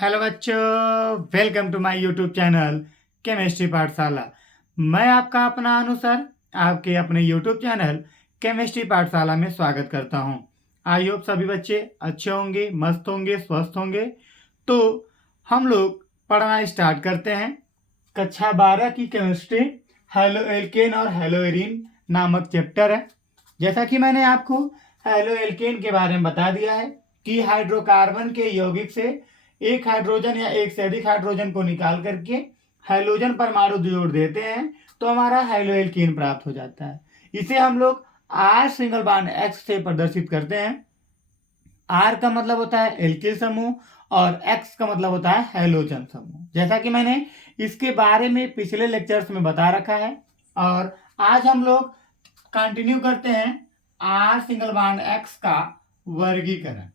Hello बच्चों, welcome to my YouTube channel chemistry Pathshala. मैं आपका अपना अनुसार आपके अपने यूट्यूब चैनल केमिस्ट्री पाठशाला में स्वागत करता हूं। आई होप सभी बच्चे अच्छे होंगे, मस्त होंगे, स्वस्थ होंगे। तो हम लोग पढ़ना स्टार्ट करते हैं। कक्षा 12 की केमिस्ट्री हेलो एल्केन और हेलो एरीन नामक चैप्टर है। जैसा कि मैंने आपको हेलो एल्केन के बारे में बता दिया है कि हाइड्रोकार्बन के यौगिक से एक हाइड्रोजन या एक से अधिक हाइड्रोजन को निकाल करके हाइड्रोजन परमाणु जोड़ देते हैं तो हमारा हेलो एल्कीन प्राप्त हो जाता है। इसे हम लोग आर सिंगल बॉन्ड एक्स से प्रदर्शित करते हैं। आर का मतलब होता है एल्किल समूह और एक्स का मतलब होता है हैलोजन समूह। जैसा कि मैंने इसके बारे में पिछले लेक्चर्स में बता रखा है और आज हम लोग कंटिन्यू करते हैं आर सिंगल बॉन्ड एक्स का वर्गीकरण।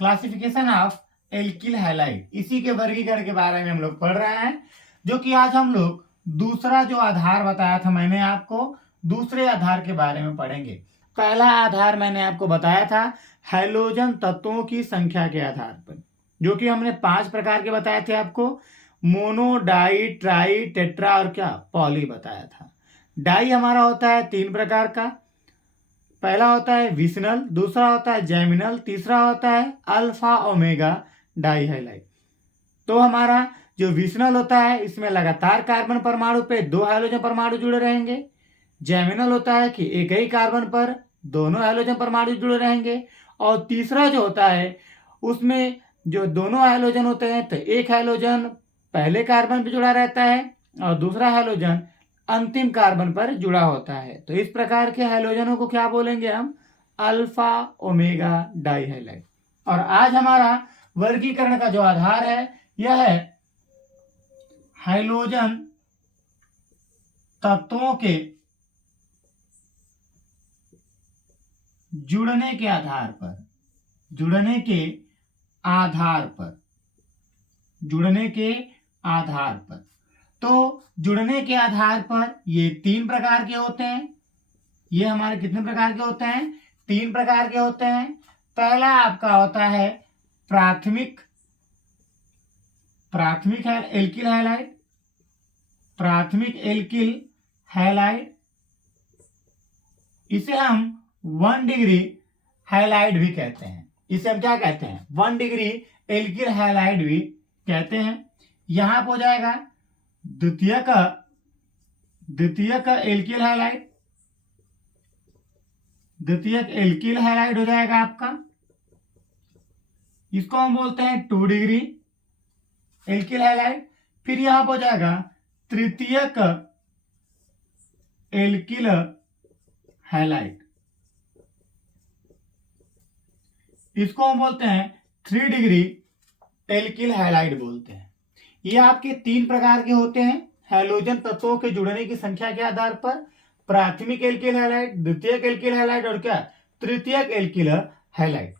क्लासिफिकेशन ऑफ एल्किल हैलाइड, इसी के वर्गीकरण के बारे में हम लोग पढ़ रहे हैं। जो कि आज हम लोग दूसरा जो आधार बताया था मैंने आपको, दूसरे आधार के बारे में पढ़ेंगे। पहला आधार मैंने आपको बताया था हैलोजन तत्वों की संख्या के आधार पर, जो कि हमने 5 प्रकार के बताए थे आपको। मोनो, डाई, ट्राई, टेट्रा और क्या पॉली बताया था। डाई हमारा होता है 3 प्रकार का। पहला होता है विसनल, दूसरा होता है जैमिनल, तीसरा होता है अल्फा ओमेगा डाइहाइलाइड। तो हमारा जो विसनल होता है इसमें लगातार कार्बन परमाणु पे 2 हाइड्रोजन परमाणु जुड़े रहेंगे। जैमिनल होता है कि एक ही कार्बन पर दोनों हाइड्रोजन परमाणु जुड़े रहेंगे। और तीसरा जो होता है उसमें जो दोनों हाइड्रोजन होते हैं तो एक हाइड्रोजन पहले कार्बन पे जुड़ा रहता है और दूसरा हाइड्रोजन अंतिम कार्बन पर जुड़ा होता है। तो इस प्रकार के हाइड्रोजनों को क्या बोलेंगे हम? Alpha omega dihalide. और आज हमारा वर्गीकरण का जो आधार है यह है हाइड्रोजन तत्वों के जुड़ने के आधार पर, जुड़ने के आधार पर, जुड़ने के आधार पर। तो जुड़ने के आधार पर ये 3 प्रकार के होते हैं। ये हमारे कितने प्रकार के होते हैं? 3 प्रकार के होते हैं। पहला आपका होता है प्राथमिक है एल्किल हैलाइड, प्राथमिक एल्किल हैलाइड। इसे हम 1 डिग्री हैलाइड भी कहते हैं। इसे हम क्या कहते हैं? 1 डिग्री एल्किल हैलाइड भी कहते हैं। यहां पर हो जाएगा द्वितीयक एल्किल हैलाइड, द्वितीयक एल्किल हैलाइड हो जाएगा आपका। इसको हम बोलते हैं 2 डिग्री एल्किल हैलाइड। फिर यहां पर हो जाएगा तृतीयक एल्किल हैलाइड, इसको हम बोलते हैं 3 डिग्री एल्किल हैलाइड बोलते हैं। ये आपके 3 प्रकार के होते हैं हैलोजन तत्वों के जुड़ने की संख्या के आधार पर। प्राथमिक एल्किल हैलाइड, द्वितीयक एल्किल हैलाइड और क्या तृतीयक एल्किल हैलाइड।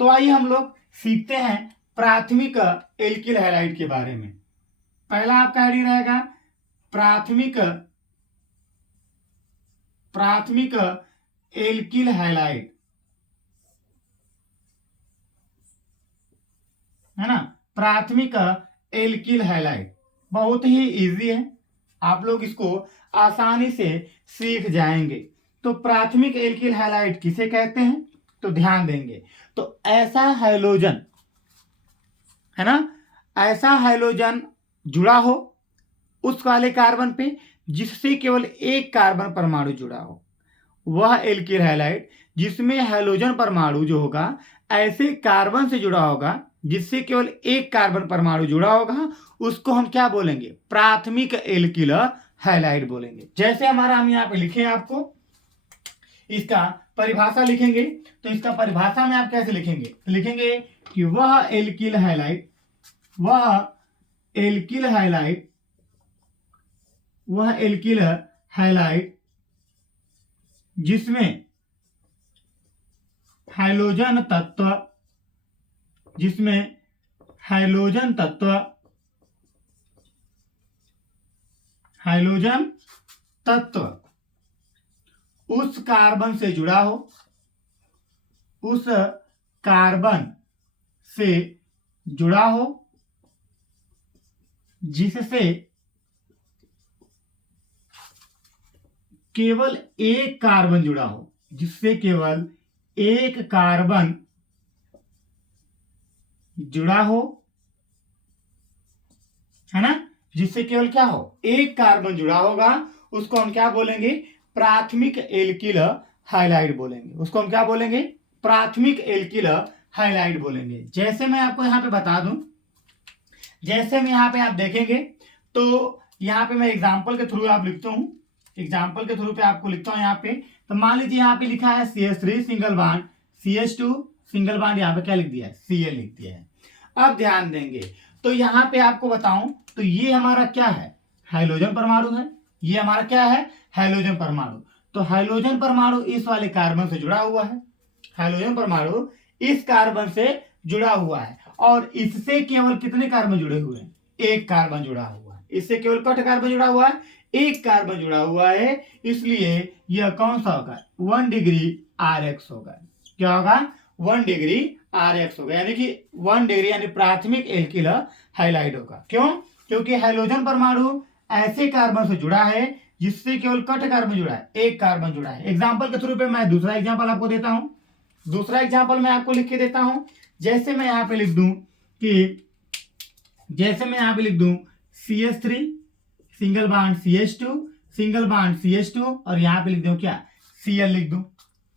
तो आइए हम लोग सीखते हैं प्राथमिक एल्किल हैलाइड के बारे में। पहला आपका आईडी रहेगा प्राथमिक एल्किल हैलाइड, है ना। प्राथमिक एल्किल हैलाइड बहुत ही इजी है, आप लोग इसको आसानी से सीख जाएंगे। तो प्राथमिक एल्किल हैलाइड किसे कहते हैं? तो ध्यान देंगे तो ऐसा हाइड्रोजन, है ना, ऐसा हाइड्रोजन जुड़ा हो उस वाले कार्बन पे जिससे केवल एक कार्बन परमाणु जुड़ा हो, वह एल्किल हैलाइड। जिसमें हाइड्रोजन परमाणु जो होगा ऐसे कार्बन से जुड़ा होगा जिससे केवल एक कार्बन परमाणु जुड़ा होगा, उसको हम क्या बोलेंगे? प्राथमिक एल्किल हैलाइड बोलेंगे। जैसे हमारा हम यहाँ पे लिखे आपको इसका परिभाषा लिखेंगे तो इसका परिभाषा में आप कैसे लिखेंगे? तो लिखेंगे कि वह एल्किल हैलाइड, वह एल्किल हैलाइड जिसमें हाइड्रोजन तत्व उस कार्बन से जुड़ा हो, उस कार्बन से जुड़ा हो, जिससे केवल एक कार्बन जुड़ा हो, जिससे केवल एक कार्बन जुड़ा हो, है ना, जिससे केवल क्या हो, एक कार्बन जुड़ा होगा, उसको हम क्या बोलेंगे, प्राथमिक एल्किल हाइलाइड बोलेंगे। उसको हम क्या बोलेंगे, प्राथमिक एल्किल हाइलाइड बोलेंगे। जैसे मैं आपको यहां पे बता दूं, जैसे में यहां पे आप देखेंगे तो यहां पे मैं एग्जांपल के थ्रू आप लिखता हूं, एग्जांपल के थ्रू पे आपको लिखता हूं। यहां पे तो मान लीजिए यहां पे लिखा है CH3 single bond, CH2 single bond, यहां पे क्या लिख दिया है, Cl लिख दिया है। अब ध्यान देंगे तो यहां पे आपको बताऊं तो ये हमारा क्या है, हाइड्रोजन परमाणु है। ये हमारा क्या है, हाइड्रोजन परमाणु। तो हाइड्रोजन परमाणु इस वाले कार्बन से जुड़ा हुआ है, हाइड्रोजन परमाणु इस कार्बन से जुड़ा हुआ है, और इससे केवल कितने कार्बन जुड़े हुए हैं, एक कार्बन जुड़ा हुआ है। इससे केवल कट कार्बन जुड़ा हुआ है, एक कार्बन जुड़ा हुआ है, इसलिए यह कौन सा होगा, 1 डिग्री RX होगा। क्या होगा, 1 डिग्री RX होगा, यानी कि 1 डिग्री यानी प्राथमिक एल्किल हाइलाइड होगा। क्यों, क्योंकि हाइड्रोजन परमाणु ऐसे कार्बन से जुड़ा है जिससे केवल कट कार्बन जुड़ा है, एक कार्बन जुड़ा है। एग्जाम्पल के थ्रू पे मैं दूसरा एग्जाम्पल आपको देता हूं, दूसरा एग्जाम्पल मैं आपको लिख के देता हूं। जैसे मैं यहां पे लिख दूं कि, जैसे मैं यहां पे लिख दूं CH3 single bond CH2 single bond CH2, और यहां पे लिख दूं क्या, Cl लिख दूं,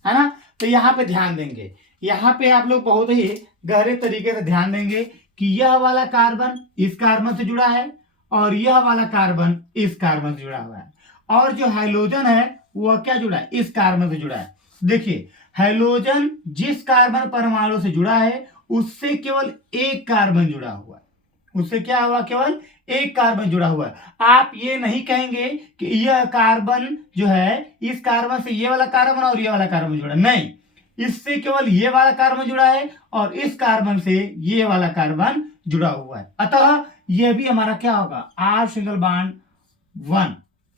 है ना। तो यहां पे ध्यान देंगे, यहां पे आप लोग बहुत ही गहरे तरीके से ध्यान देंगे कि यह वाला कार्बन इस कार्बन से जुड़ा है, और यह वाला कार्बन इस कार्बन से जुड़ा हुआ है, और जो हाइड्रोजन है वह क्या जुड़ा है, इस कार्बन से जुड़ा है। देखिए हाइड्रोजन जिस कार्बन परमाणु से जुड़ा है उससे केवल एक कार्बन जुड़ा हुआ है, उससे क्या हुआ, केवल एक कार्बन जुड़ा हुआ है। आप ये नहीं कहेंगे कि यह कार्बन जो है इस कार्बन से ये वाला कार्बन और ये वाला कार्बन जुड़ा, नहीं, इससे केवल ये वाला कार्बन जुड़ा है और इस कार्बन से ये वाला कार्बन जुड़ा हुआ है। अतः यह भी हमारा क्या होगा, R single bond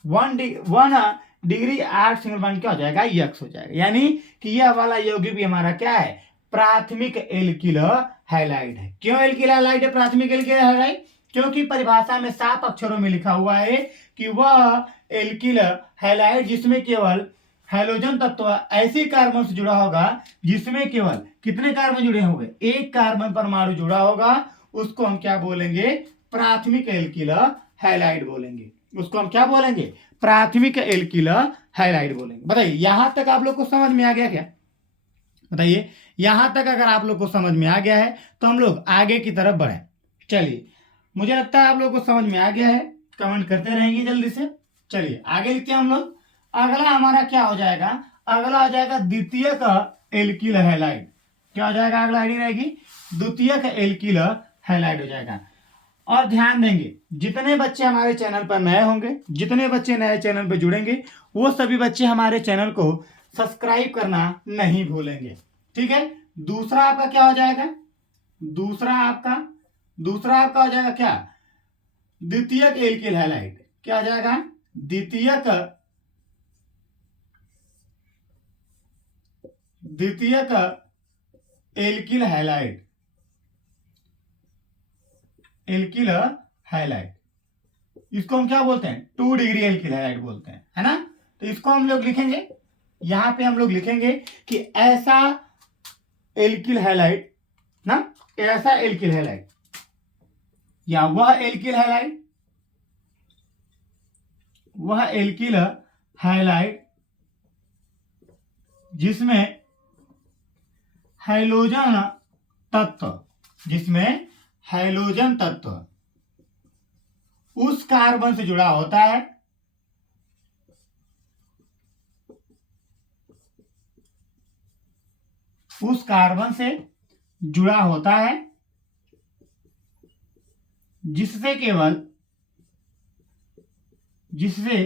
1 degree R single bond क्या हो जाएगा, X हो जाएगा। यानी कि यह वाला यौगिक भी हमारा क्या है, प्राथमिक एल्किल हाइलाइड है। क्यों एल्किल हाइलाइड है, प्राथमिक एल्किल हाइलाइड, क्योंकि परिभाषा में साफ अक्षरों में लिखा हुआ है कि वह एल्किल हाइलाइड जिसमें केवल हाइड्रोजन तत्व ऐसे कार्बन से जुड़ा होगा जिसमें केवल कितने कार्बन जुड़े होंगे, एक कार्बन परमाणु जुड़ा होगा, उसको हम क्या बोलेंगे, प्राथमिक एल्किल हाइलाइड बोलेंगे। उसको हम क्या बोलेंगे, प्राथमिक एल्किल हाइलाइड बोलेंगे। बताइए यहां तक आप लोग को समझ में आ गया क्या, बताइए यहां तक अगर आप लोग को समझ में आ गया है तो हम लोग आगे की तरफ बढ़े। चलिए मुझे लगता है आप लोग को समझ में आ गया है, कमेंट करते रहेंगे जल्दी से। चलिए आगे लिखते हैं हम लोग। अगला हमारा क्या हो जाएगा, अगला हो जाएगा द्वितीयक एल्किल हैलाइड। क्या हो जाएगा, अगला आईडी रहेगी द्वितीयक एल्किल हैलाइड हो जाएगा। और ध्यान देंगे जितने बच्चे हमारे चैनल पर नए होंगे, जितने बच्चे नए चैनल पर जुड़ेंगे, वो सभी बच्चे हमारे चैनल को सब्सक्राइब करना नहीं भूलेंगे, ठीक है। दूसरा आपका क्या हो जाएगा, दूसरा आपका हो जाएगा क्या, द्वितीयक एल्किल हैलाइड। क्या हो जाएगा, द्वितीयक एल्किल हैलाइड, एल्किल हैलाइड। इसको हम क्या बोलते हैं, 2 डिग्री एल्किल हैलाइड बोलते हैं, है ना। तो इसको हम लोग लिखेंगे, यहां पे हम लोग लिखेंगे कि ऐसा एल्किल हैलाइड ना, ऐसा एल्किल हैलाइड या वह एल्किल हैलाइड, वह एल्किल हैलाइड जिसमें हाइड्रोजन तत्व, जिसमें हाइड्रोजन तत्व उस कार्बन से जुड़ा होता है, उस कार्बन से जुड़ा होता है जिससे केवल, जिससे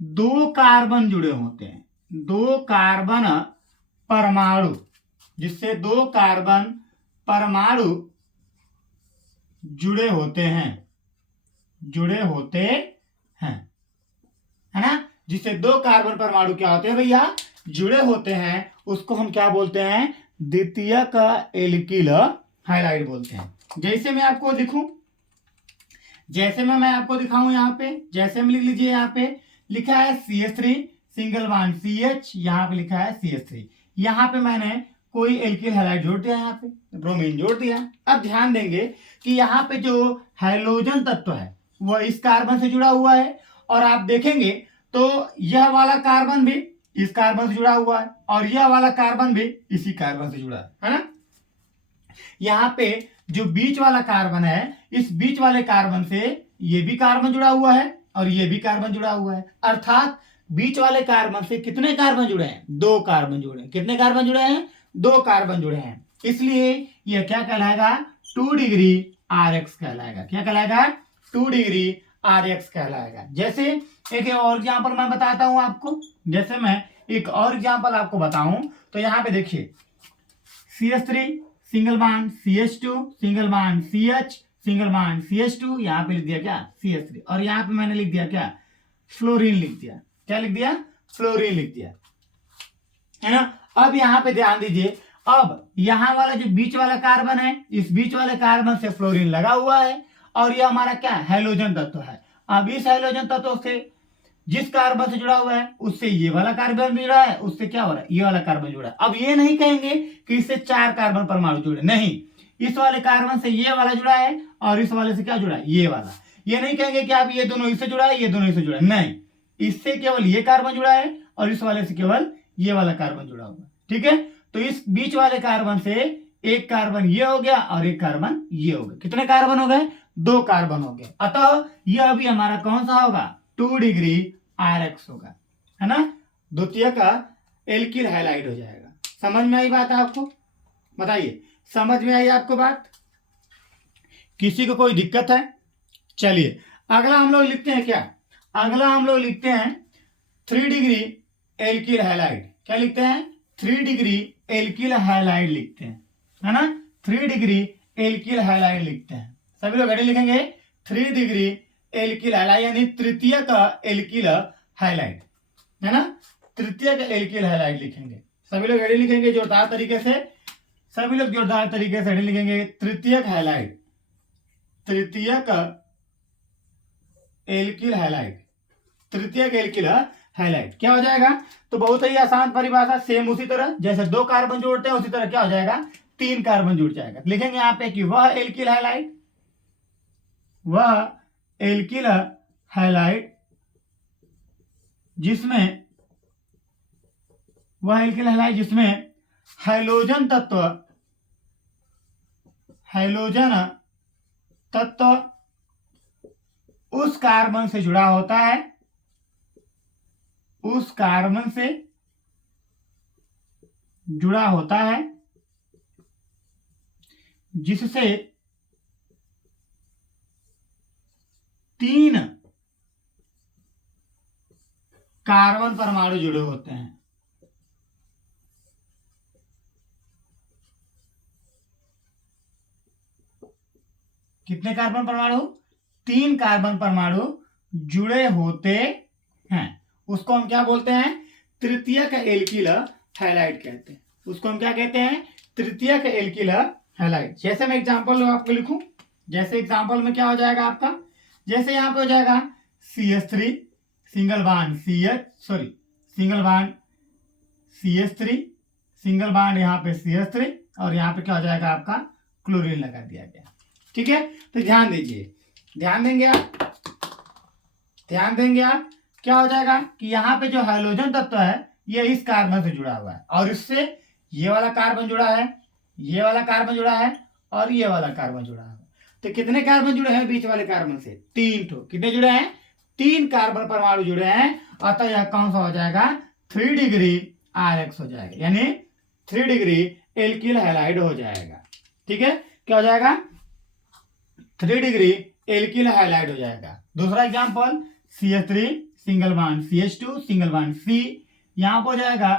2 कार्बन जुड़े होते हैं, 2 कार्बन परमाणु, जिससे 2 कार्बन परमाणु जुड़े होते हैं, जुड़े होते हैं, है ना। जिससे 2 कार्बन परमाणु क्या होते हैं भैया, जुड़े होते हैं, उसको हम क्या बोलते हैं, द्वितीयक एल्किल हैलाइड बोलते हैं। जैसे मैं आपको दिखूं, जैसे मैं आपको दिखाऊं, यहाँ पे जैसे में लिख लीजिए, यहाँ पे लिखा है CH3 सिंगल बॉन्ड CH, यहाँ पे लिखा है CH3, यहाँ पे मैंने कोई एल्किल हैलाइड जोड़ दिया, यहाँ पे ब्रोमीन जोड़ दिया। अब ध्यान देंगे कि यहाँ पे जो हाइड्रोजन तत्व है वह इस कार्बन से जुड़ा हुआ है, और आप देखेंगे तो यह वाला कार्बन भी इस कार्बन से जुड़ा हुआ है, और यह वाला कार्बन भी इसी कार्बन से जुड़ा है ना। यहाँ पे जो बीच वाला कार्बन है, इस बीच वाले कार्बन से ये भी कार्बन जुड़ा हुआ है और ये भी कार्बन जुड़ा हुआ है, अर्थात बीच वाले कार्बन से कितने कार्बन जुड़े हैं? 2 कार्बन जुड़े हैं। कितने कार्बन जुड़े हैं? 2 कार्बन जुड़े हैं। इसलिए यह क्या कहलाएगा? 2 डिग्री RX कहलाएगा। क्या कहलाएगा? 2 डिग्री RX कहलाएगा। जैसे एक और एग्जाम्पल मैं बताता हूं आपको, जैसे मैं एक और एग्जाम्पल आपको बताऊं तो यहाँ पे देखिए, CH3 single bond CH2 single bond CH single bond CH2, यहाँ पे लिख दिया क्या? CH3, और यहाँ पे मैंने लिख दिया क्या? फ्लोरीन लिख दिया। क्या लिख दिया? फ्लोरीन लिख दिया, है ना। अब यहाँ पे ध्यान दीजिए, अब यहाँ वाला जो बीच वाला कार्बन है, इस बीच वाले कार्बन से फ्लोरीन लगा हुआ है, और ये हमारा क्या? हैलोजन तत्व है। अब इस हैलोजन तत्व से जिस कार्बन से जुड़ा हुआ है उससे ये वाला कार्बन भी जुड़ा है, उससे क्या हो रहा है? ये वाला कार्बन जुड़ा है। अब ये नहीं कहेंगे कि इससे 4 कार्बन परमाणु जुड़े, नहीं, इस वाले कार्बन से ये वाला जुड़ा है और इस वाले से क्या जुड़ा है? ये वाला। ये नहीं कहेंगे कि आप ये दोनों इससे जुड़ा है, ये दोनों इससे जुड़ा है, नहीं, इससे केवल ये कार्बन जुड़ा है और इस वाले से केवल ये वाला कार्बन जुड़ा हुआ है। ठीक है, तो इस बीच वाले कार्बन से एक कार्बन ये हो गया और एक कार्बन ये हो गया। कितने कार्बन हो गए? 2 कार्बन हो गए। अतः यह भी हमारा कौन सा होगा? 2 डिग्री RX होगा, है ना। द्वितीय का एल्किल हैलाइड हो जाएगा। समझ में आई बात आपको? बताइए, समझ में आई आपको बात? किसी को कोई दिक्कत है? चलिए अगला हम लोग लिखते हैं क्या? अगला हम लोग लिखते हैं 3 डिग्री एल्किल हैलाइड। क्या लिखते हैं? 3 डिग्री एल्किल हैलाइड लिखते हैं, है ना। 3 डिग्री एल्किल हैलाइड लिखते हैं। सभी लोग हेडिंग लिखेंगे 3 डिग्री एल्किल हैलाइड, यानी तृतीय का एल्किल हैलाइड, है ना। तृतीय का एल्किल हैलाइड लिखेंगे। सभी लोग हेडिंग लिखेंगे जोरदार तरीके से, सभी लोग जोरदार तरीके से हेडिंग लिखेंगे तृतीयक हैलाइड, तृतीयक एल्किल हैलाइड, तृतीयक एल्किल हैलाइड। क्या हो जाएगा? तो बहुत ही आसान परिभाषा, सेम उसी तरह जैसे 2 कार्बन जोड़ते हैं उसी तरह क्या हो जाएगा? 3 कार्बन जुड़ जाएगा। लिखेंगे यहाँ पे कि वह एल्किल हैलाइड, वह एल्किल हैलाइड जिसमें, वह एल्किल हैलाइड जिसमें हैलोजन तत्व, हैलोजन तत्व उस कार्बन से जुड़ा होता है, उस कार्बन से जुड़ा होता है जिससे 3 कार्बन परमाणु जुड़े होते हैं। कितने कार्बन परमाणु? 3 कार्बन परमाणु जुड़े होते हैं। उसको हम क्या बोलते हैं? तृतीयक एल्किल हैलाइड कहते हैं। उसको हम क्या कहते हैं? तृतीयक एल्किल हैलाइड। जैसे मैं एग्जांपल आपको लिखूं, जैसे एग्जांपल में क्या हो जाएगा आपका? जैसे यहां पे हो जाएगा CH3 single bond single bond CH3 single bond, यहाँ पे CH3, और यहाँ पे क्या हो जाएगा आपका? क्लोरीन लगा दिया गया। ठीक है, तो ध्यान दीजिए, ध्यान देंगे आप, ध्यान देंगे आप। क्या हो जाएगा कि यहाँ पे जो हाइड्रोजन तत्व है ये इस कार्बन से जुड़ा हुआ है, और इससे ये वाला कार्बन जुड़ा है, ये वाला कार्बन जुड़ा है, और ये वाला कार्बन जुड़ा है। तो कितने कार्बन जुड़े हैं बीच वाले कार्बन से? 3 ठो। कितने जुड़े हैं? 3 कार्बन परमाणु जुड़े हैं। अतः यह कौन सा हो जाएगा? 3 डिग्री RX हो जाएगा, यानी 3 डिग्री एल्किल हैलाइड हो जाएगा। ठीक है, क्या हो जाएगा? 3 डिग्री एल्किल हैलाइड हो जाएगा। दूसरा example CH3 single bond CH2 single bond C, यहाँ पे हो जाएगा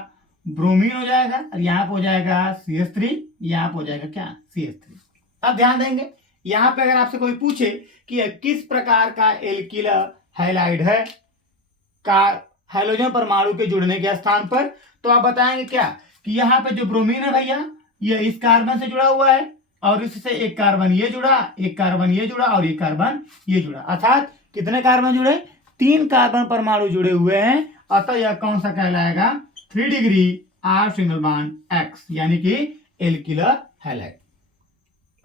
ब्रोमीन हो जाएगा, और यहाँ पे हो जाएगा CH3, यहाँ पे हो जाएगा क्या? CH3। अब ध्यान देंगे, यहाँ पे अगर आपसे कोई पूछे कि किस प्रकार का एल्किल हैलाइड है का हाइड्रोजन परमाणु के जुड़ने के स्थान पर, तो आप बताएंगे क्या कि यहाँ पे जो ब्रोमीन है भैया, ये इस कार्बन से जुड़ा हुआ है और इससे एक कार्बन ये जुड़ा, एक कार्बन ये जुड़ा और एक कार्बन ये जुड़ा, अर्थात कितने कार्बन जुड़े? 3 कार्बन परमाणु जुड़े हुए हैं। अतः यह कौन सा कहलाएगा? 3 degree R single bond X, यानी कि एल्किलर हैलाइड।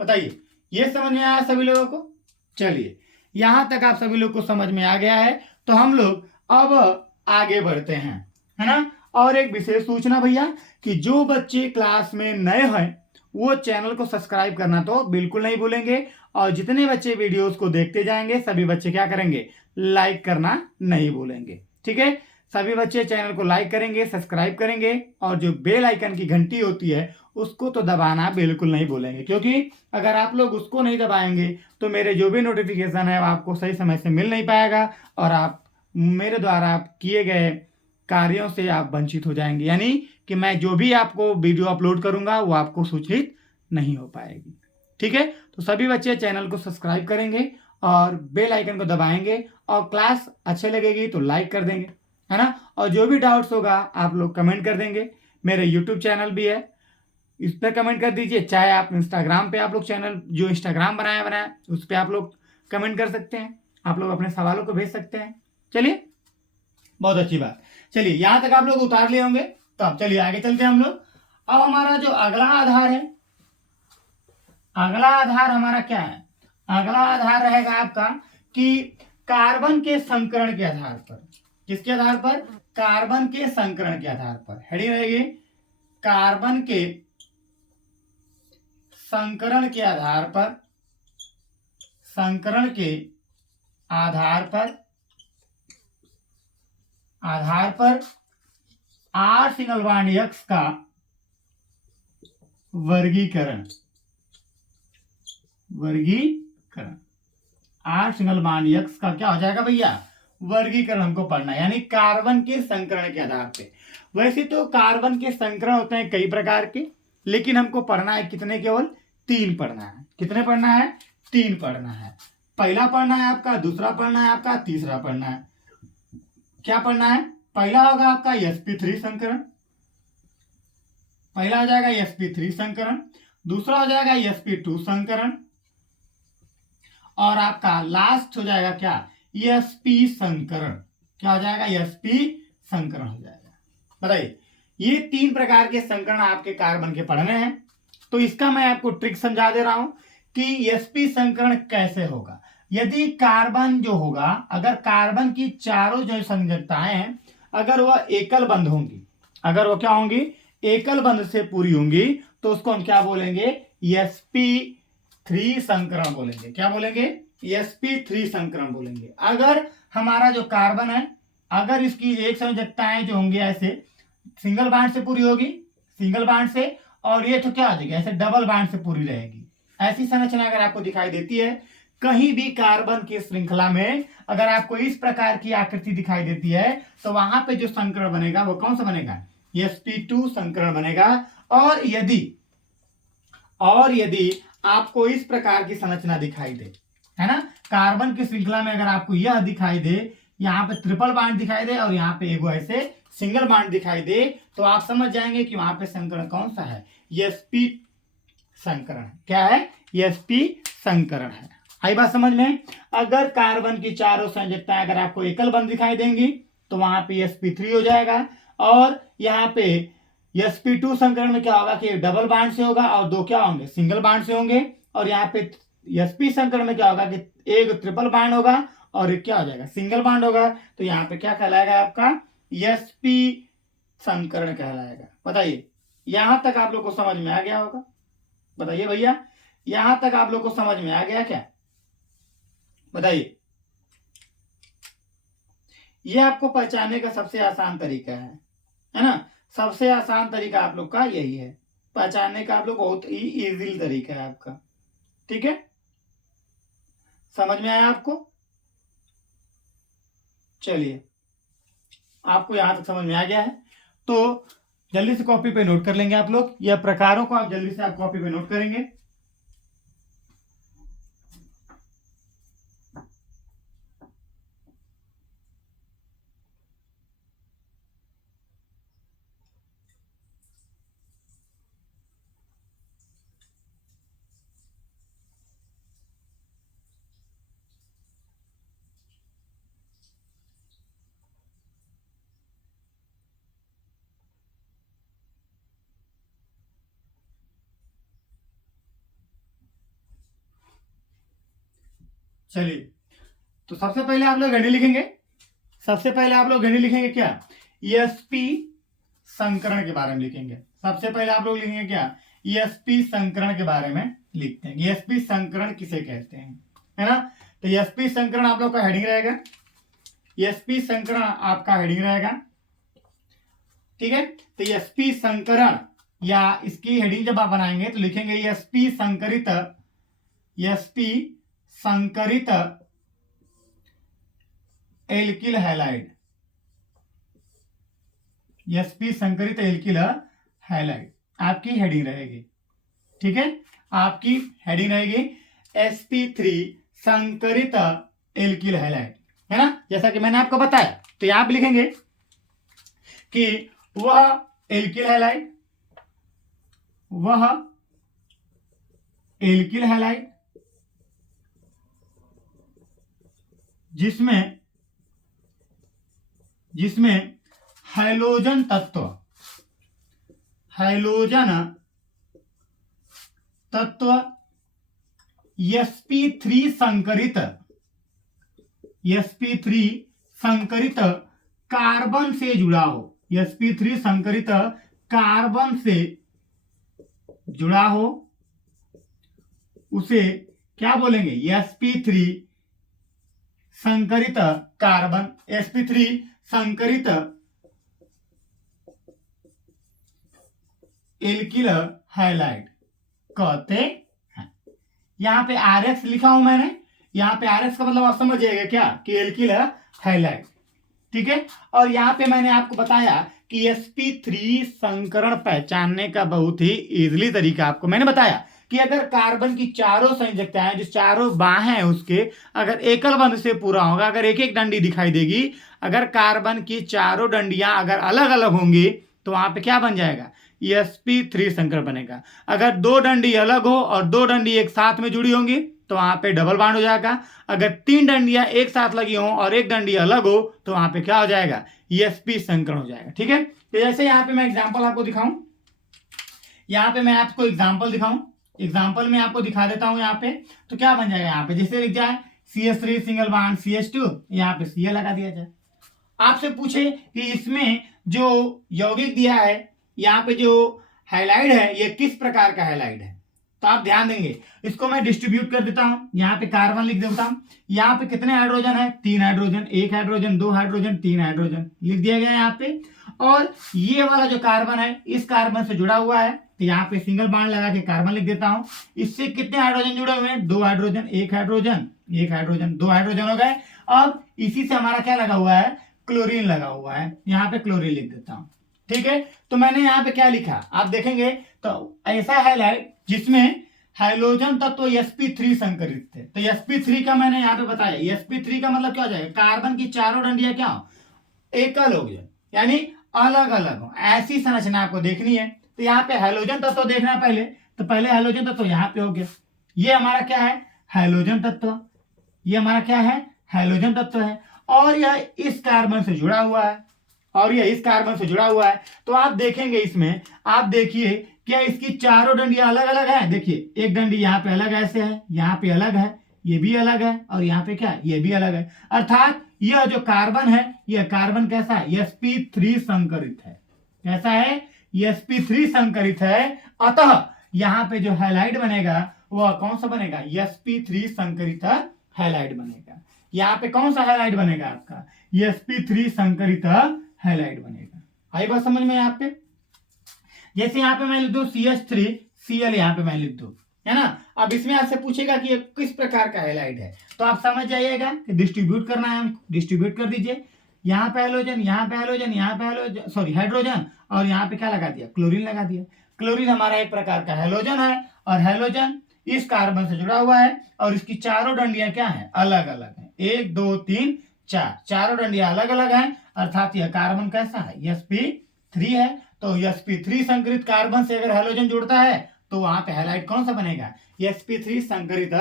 बताइए, ये समझ में आया सभी लोगों को? चलिए, यहां तक आप सभी लोग को समझ में आ गया है, तो हम लोग अब आगे बढ़ते हैं, है ना। और एक विशेष सूचना भैया, कि जो बच्चे क्लास में नए हैं वो चैनल को सब्सक्राइब करना तो बिल्कुल नहीं भूलेंगे, और जितने बच्चे वीडियोस को देखते जाएंगे सभी बच्चे क्या करेंगे? लाइक करना नहीं भूलेंगे, ठीक है। सभी बच्चे चैनल को लाइक करेंगे, सब्सक्राइब करेंगे, और जो बेल आइकन की घंटी होती है उसको तो दबाना बिल्कुल नहीं भूलेंगे, क्योंकि अगर आप लोग उसको नहीं दबाएंगे तो मेरे जो भी नोटिफिकेशन है आपको सही समय से मिल नहीं पाएगा, और आप मेरे द्वारा किए गए कार्यों से आप वंचित हो जाएंगे, यानी कि मैं जो भी आपको वीडियो अपलोड करूंगा वो आपको सूचित नहीं हो पाएगी, ठीक है। तो सभी बच्चे चैनल को सब्सक्राइब करेंगे और बेल आइकन को दबाएंगे, और क्लास अच्छे लगेगी तो लाइक कर देंगे, है ना। और जो भी डाउट्स होगा आप लोग कमेंट कर देंगे। मेरे यूट्यूब चैनल भी है, इस पर कमेंट कर दीजिए, चाहे आप इंस्टाग्राम पे आप लोग चैनल जो इंस्टाग्राम बनाया उस पर आप लोग कमेंट कर सकते हैं, आप लोग अपने सवालों को भेज सकते हैं। चलिए, बहुत अच्छी बात। चलिए, यहां तक आप लोग उतार लिए होंगे, तो अब चलिए आगे चलते हैं हम लोग। अब हमारा जो अगला आधार है, अगला आधार हमारा क्या है? अगला आधार रहेगा आपका कि कार्बन के संकरण के आधार पर। किसके आधार पर? कार्बन के संकरण के आधार पर। हेडिंग रहेगी कार्बन के संकरण के आधार पर, संकरण के आधार पर R सिंगल बॉन्ड X का वर्गीकरण, R सिंगल बॉन्ड X का क्या हो जाएगा भैया? वर्गीकरण हमको पढ़ना है, यानी कार्बन के संकरण के आधार पे। वैसे तो कार्बन के संकरण होते हैं कई प्रकार के, लेकिन हमको पढ़ना है कितने? केवल 3 पढ़ना है। कितने पढ़ना है? 3 पढ़ना है। पहला पढ़ना है आपका, दूसरा पढ़ना है आपका, तीसरा पढ़ना है। क्या पढ़ना है? पहला होगा आपका sp3 संकरण, पहला हो जाएगा sp3 संकरण, दूसरा हो जाएगा sp2 संकरण, और आपका लास्ट हो जाएगा क्या? sp संकरण। क्या हो जाएगा? sp संकरण हो जाएगा। बताइए, ये 3 प्रकार के संकरण आपके कार्बन के पढ़ने हैं। तो इसका मैं आपको ट्रिक समझा दे रहा हूं कि sp संकरण कैसे होगा। यदि कार्बन जो होगा, अगर कार्बन की चारों जो संयोजकताएं हैं अगर वह एकल बंध होंगी, अगर वो क्या होंगी? एकल बंध से पूरी होंगी, तो उसको हम क्या बोलेंगे? sp3 संकरण बोलेंगे। क्या बोलेंगे? sp3 संकरण बोलेंगे। अगर हमारा जो कार्बन है, अगर इसकी एक संयोजकताएं जो होंगी ऐसे सिंगल बॉन्ड से पूरी होगी, सिंगल बॉन्ड से, और ये तो क्या हो जाएगी? ऐसे डबल बॉन्ड से पूरी रहेगी। ऐसी संरचना अगर आपको दिखाई देती है कहीं भी कार्बन की श्रृंखला में, अगर आपको इस प्रकार की आकृति दिखाई देती है, तो वहां पे जो संकरण बनेगा वो कौन सा बनेगा? sp2 संकरण बनेगा। और यदि आपको इस प्रकार की संरचना दिखाई दे, है ना, कार्बन की श्रृंखला में अगर आपको यह दिखाई दे, यहाँ पे ट्रिपल बॉन्ड दिखाई दे और यहाँ पे एगो ऐसे सिंगल बॉन्ड दिखाई दे, तो आप समझ जाएंगे कि वहां पे संकरण कौन सा है? sp संकरण। क्या है? sp संकरण है। आई बात समझ में? अगर कार्बन की चारों संयोजकताएं अगर आपको एकल बंध दिखाई देंगी तो वहां पे sp3 हो जाएगा, और यहाँ पे sp2 संकरण में क्या होगा कि डबल बॉन्ड से होगा और 2 क्या होंगे? सिंगल बॉन्ड से होंगे। और यहाँ पे sp संकरण में क्या होगा कि एक ट्रिपल बॉन्ड होगा और एक क्या हो जाएगा? सिंगल बॉन्ड होगा। तो यहाँ पे क्या कहलाएगा आपका? sp संकरण कहलाएगा। बताइए, यहां तक आप लोग को समझ में आ गया होगा? बताइए भैया, यहां तक आप लोग को समझ में आ गया क्या? बताइए। ये आपको पहचानने का सबसे आसान तरीका है ना। सबसे आसान तरीका आप लोग का यही है, पहचानने का आप लोग बहुत ही इजी तरीका है आपका, ठीक है। समझ में आया आपको? चलिए, आपको यहां तक समझ में आ गया है तो जल्दी से कॉपी पे नोट कर लेंगे आप लोग। यह प्रकारों को आप जल्दी से आप कॉपी पे नोट करेंगे। चलिए, तो सबसे पहले आप लोग घड़ी लिखेंगे। सबसे पहले आप लोग घड़ी लिखेंगे क्या, sp संकरण के बारे में लिखेंगे। सबसे पहले आप लोग लिखेंगे क्या, sp संकरण के बारे में लिखते हैं। sp संकरण किसे कहते हैं, है ना। तो sp संकरण आप लोग का हेडिंग रहेगा, sp संकरण आपका हेडिंग रहेगा, ठीक है। तो sp संकरण या इसकी हेडिंग जब आप बनाएंगे तो लिखेंगे sp संकरित, sp संकरित एल्किल हैलाइड, sp संकरित एल्किल हैलाइड आपकी हेडिंग रहेगी, ठीक है। आपकी हेडिंग रहेगी sp3 संकरित एल्किल हैलाइड, है ना, जैसा कि मैंने आपको बताया। तो यहां आप लिखेंगे कि वह एल्किल हैलाइड, वह एल्किल हैलाइड जिसमें जिसमें हैलोजन तत्व, हैलोजन तत्व sp3 संकरित, sp3 संकरित कार्बन से जुड़ा हो, sp3 संकरित कार्बन से जुड़ा हो, उसे क्या बोलेंगे, sp3 संकरित कार्बन, sp3 संकरित एल्किल हैलाइड कहते हैं। यहां पे RX लिखा हूं मैंने, यहां पे RX का मतलब आप समझ जाइएगा क्या, कि एल्किल हैलाइड, ठीक है। और यहां पे मैंने आपको बताया कि sp3 संकरण पहचानने का बहुत ही इजीली तरीका आपको मैंने बताया कि अगर कार्बन की चारों संयोजकताएं, जो चारों बाहें हैं उसके, अगर एकल बंध से पूरा होगा, अगर एक एक डंडी दिखाई देगी, अगर कार्बन की चारों डंडियां अगर अलग अलग होंगी तो वहां पे क्या बन जाएगा, sp3 संकरण बनेगा। अगर दो डंडी अलग हो और दो डंडी एक साथ में जुड़ी होंगी तो वहां पे डबल बॉन्ड हो जाएगा। अगर तीन डंडियां एक साथ लगी हो और एक डंडी अलग हो तो वहां पे क्या हो जाएगा, sp संकरण हो जाएगा, ठीक है। तो जैसे यहाँ पे मैं एग्जाम्पल आपको दिखाऊं, यहाँ पे मैं आपको एग्जाम्पल दिखाऊं, एग्जाम्पल में आपको दिखा देता हूं। यहाँ पे तो क्या बन जाएगा, यहाँ पे जैसे लिख जाए CH3 सिंगल बॉन्ड CH2, यहाँ पे Cl लगा दिया जाए। आपसे पूछे कि इसमें जो यौगिक दिया है, यहाँ पे जो हैलाइड है ये किस प्रकार का हैलाइड है, तो आप ध्यान देंगे। इसको मैं डिस्ट्रीब्यूट कर देता हूं, यहाँ पे कार्बन लिख देता हूं। यहाँ पे कितने हाइड्रोजन है, 3 हाइड्रोजन, 1 हाइड्रोजन, 2 हाइड्रोजन, 3 हाइड्रोजन लिख दिया गया है यहाँ पे। और ये वाला जो कार्बन है इस कार्बन से जुड़ा हुआ है, तो यहाँ पे सिंगल बॉन्ड लगा के कार्बन लिख देता हूं। इससे कितने हाइड्रोजन जुड़े हुए हैं, 2 हाइड्रोजन, 1 हाइड्रोजन, 1 हाइड्रोजन, 2 हाइड्रोजन हो गए। अब इसी से हमारा क्या लगा हुआ है, क्लोरीन लगा हुआ है, यहाँ पे क्लोरीन लिख देता हूं, ठीक है। तो मैंने यहाँ पे क्या लिखा आप देखेंगे, तो ऐसा हैलाइड जिसमें हाइड्रोजन तत्व sp3 संकरित थे। तो sp3 का मैंने यहाँ पे बताया, sp3 का मतलब क्या हो जाएगा, कार्बन की चारों डंडियां क्या हो, एकल हो गया, यानी अलग अलग हो, ऐसी संरचना आपको देखनी है। तो यहाँ पे हाइड्रोजन तत्व देखना पहले, तो पहले हाइड्रोजन तत्व यहाँ पे हो गया, ये हमारा क्या है, हाइड्रोजन तत्व, ये हमारा क्या है, हाइड्रोजन तत्व है, और यह इस कार्बन से जुड़ा हुआ है, और यह इस कार्बन से जुड़ा हुआ है। तो आप देखेंगे इसमें, आप देखिए क्या इसकी चारों डंडियां अलग अलग है, देखिए एक डंडी यहाँ पे अलग ऐसे है, यहाँ पे अलग है, ये भी अलग है, और यहाँ पे क्या है, ये भी अलग है। अर्थात यह जो कार्बन है, यह कार्बन कैसा है, sp3 संकरित है। कैसा है, sp3 संकरित है। अतः यहाँ पे जो हैलाइड बनेगा वह कौन सा बनेगा, sp3 संकरित हैलाइड बनेगा। यहाँ पे कौन सा हैलाइड बनेगा आपका, sp3 संकरित हैलाइड बनेगा। आई बात समझ में यहाँ पे, जैसे यहाँ पे मैं लिख दू CH3Cl, यहाँ पे मैं लिख दू, है ना। अब इसमें आपसे पूछेगा कि ये किस प्रकार का हैलाइड है, तो आप समझ जाइएगा कि डिस्ट्रीब्यूट करना है हमको, डिस्ट्रीब्यूट कर दीजिए। यहाँ पे हाइड्रोजन, यहाँ पे हाइड्रोजन, यहाँ पे हाइड्रोजन, सॉरी हाइड्रोजन, और यहाँ पे क्या लगा दिया, क्लोरीन लगा दिया। क्लोरीन हमारा एक प्रकार का हैलोजन है, और हैलोजन इस कार्बन से जुड़ा हुआ है, और इसकी चारों डंडियां क्या है, अलग अलग है, 1 2 3 4, चारों डंडियां अलग अलग हैं। अर्थात यह कार्बन कैसा है, sp3 है। तो sp3 संकरित कार्बन से अगर हैलोजन जुड़ता है तो वहां पे हैलाइड कौन सा बनेगा, sp3 संकरित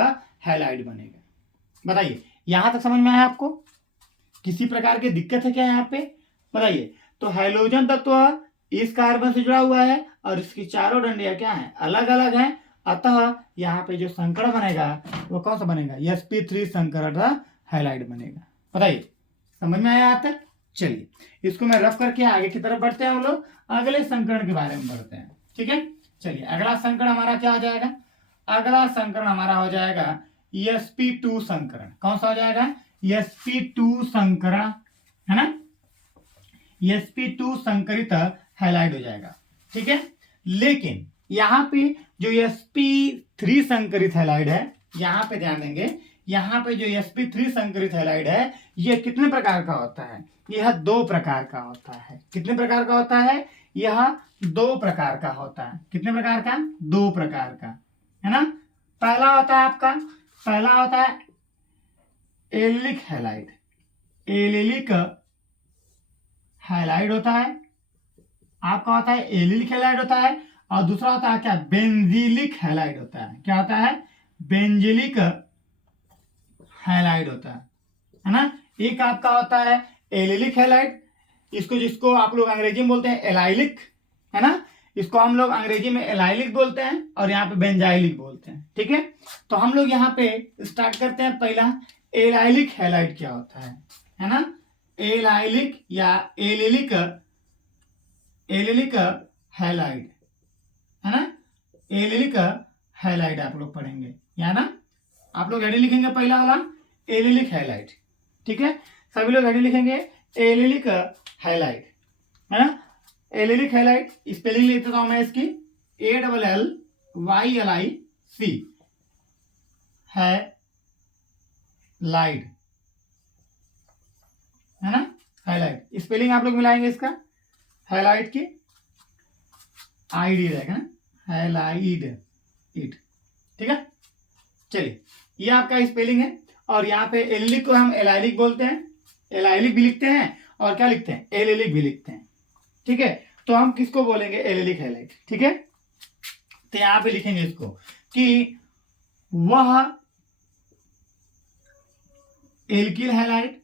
हैलाइड बनेगा। बताइए यहां तक समझ में आया आपको, किसी प्रकार की दिक्कत है क्या यहाँ पे, बताइए। तो हैलोजन तत्व इस कार्बन से जुड़ा हुआ है और इसकी चारों डंडियां क्या है, अलग अलग हैं, अतः यहाँ पे जो संकरण बनेगा वो कौन सा बनेगा, sp3 संकरण हैलाइड बनेगा। बताइए समझ में आया आता? चलिए इसको मैं रफ करके आगे की तरफ बढ़ते हैं, हम लोग अगले संकरण के बारे में बढ़ते हैं। ठीक है, चलिए अगला संकरण हमारा क्या हो जाएगा, अगला संकरण हमारा हो जाएगा sp2 संकरण। कौन सा हो जाएगा, sp2 संकरण, है ना, sp2 संकरित हैलाइड हो जाएगा। ठीक है, लेकिन यहाँ पे जो sp3 संकरित हैलाइड है, यहाँ पे ध्यान देंगे, यहाँ पे जो sp3 संकरित हैलाइड है ये कितने प्रकार का होता है, यह 2 प्रकार का होता है। कितने प्रकार का होता है, यह 2 प्रकार का होता है। कितने प्रकार का, 2 प्रकार का, है ना। पहला होता है आपका, पहला होता है एलिलिक हैलाइड, एलिलिक हैलाइड होता है आपका, होता है एलिलिक हैलाइड होता है। और दूसरा होता है क्या, बेंजीलिक हैलाइड होता है। क्या होता है, बेंजीलिक हैलाइड होता है ना। एक आपका होता है एलिलिक हैलाइड, इसको जिसको आप लोग अंग्रेजी में बोलते हैं एलाइलिक, है ना, इसको हम लोग अंग्रेजी में एलाइलिक बोलते हैं और यहाँ पे बेंजाइलिक बोलते हैं। ठीक है, तो हम लोग यहाँ पे स्टार्ट करते हैं। पहला एलाइलिक हैलाइड क्या होता है ना, एलाइलिक या एलिलिक, एलिलिक हैलाइड, है ना, एलिलिक हैलाइड आप लोग पढ़ेंगे, या ना आप लोग हेडिंग लिखेंगे पहला वाला एलिलिक हैलाइड। ठीक है, सभी लोग हेडिंग लिखेंगे एलिलिक हैलाइड, है ना। एलिलिक हैलाइड स्पेलिंग लिख देता हूं मैं इसकी, ALLYLIC हैलाइड, है ना, हैलाइड। स्पेलिंग आप लोग मिलाएंगे इसका, हैलाइड की आईडी रहेगा ना, हैलाइड इट। ठीक है, चलिए ये आपका स्पेलिंग है। और यहाँ पे एलिलिक को हम एलाइलिक बोलते हैं, एलाइलिक भी लिखते हैं और क्या लिखते हैं, एलिलिक भी लिखते हैं। ठीक है, तो हम किसको बोलेंगे, एलिलिक हैलाइड। ठीक है, तो यहाँ पे लिखेंगे इसको कि वह एल्किल हैलाइड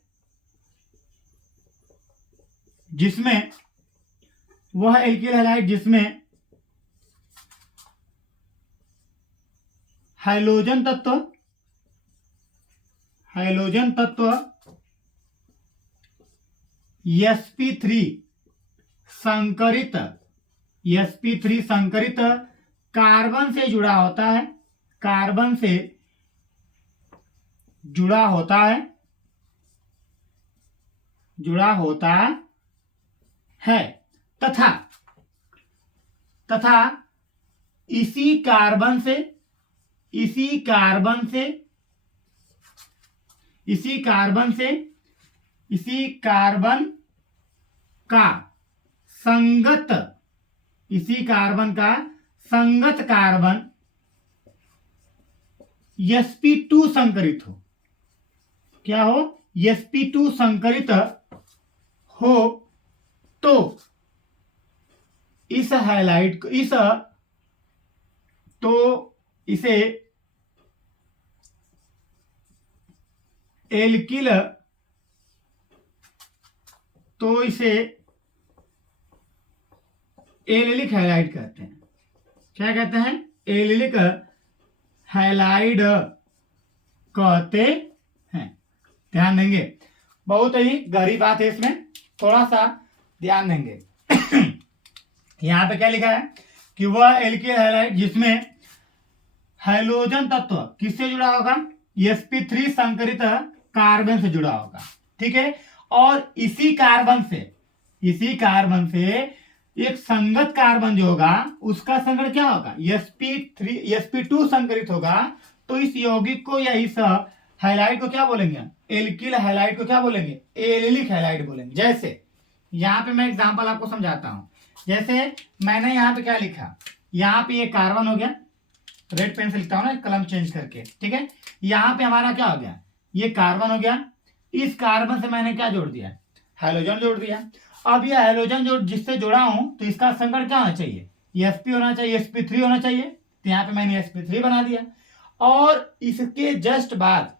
जिसमें, वह एल्किल हैलाइड जिसमें हाइलोजन तत्व, हाइलोजन तत्व sp3 संकरित, sp3 संकरित कार्बन से जुड़ा होता है, कार्बन से जुड़ा होता है, जुड़ा होता है तथा, तथा इसी कार्बन से, इसी कार्बन से, इसी कार्बन से, इसी कार्बन का संगत, इसी कार्बन का संगत कार्बन sp2 संकरित हो। क्या हो, sp2 संकरित हो तो इस हैलाइड को, इस, तो इसे एल्किल, तो इसे एलिलिक हैलाइड कहते हैं। क्या कहते हैं, एलिलिक हैलाइड कहते हैं। ध्यान देंगे, बहुत ही गहरी बात है इसमें, थोड़ा सा ध्यान देंगे। यहां पे क्या लिखा है कि वह एल्किल हैलाइड जिसमें हाइलोजन तत्व किससे जुड़ा होगा, sp3 संकरित कार्बन से जुड़ा होगा। ठीक है, और इसी कार्बन से, इसी कार्बन से एक संगत कार्बन जो होगा उसका संकरण क्या होगा, sp2 संकरित होगा। तो इस यौगिक को या इस हैलाइड को क्या बोलेंगे, एल्किल हैलाइड को क्या बोलेंगे, एलिलिक हैलाइड बोलेंगे। जैसे यहाँ पे मैं एग्जांपल आपको समझाता हूं, जैसे मैंने यहाँ पे क्या लिखा, यहाँ पे ये कार्बन हो गया, रेड पेन से लिखता हूं ना कलम चेंज करके। ठीक है, यहाँ पे हमारा क्या हो गया, ये कार्बन हो गया, इस कार्बन से मैंने क्या जोड़ दिया, हाइड्रोजन जोड़ दिया। अब ये हाइड्रोजन जो जिससे जुड़ा हूं तो इसका संकरण क्या होना चाहिए, sp होना चाहिए, sp3 होना चाहिए। तो यहाँ पे मैंने sp3 बना दिया। और इसके जस्ट बाद,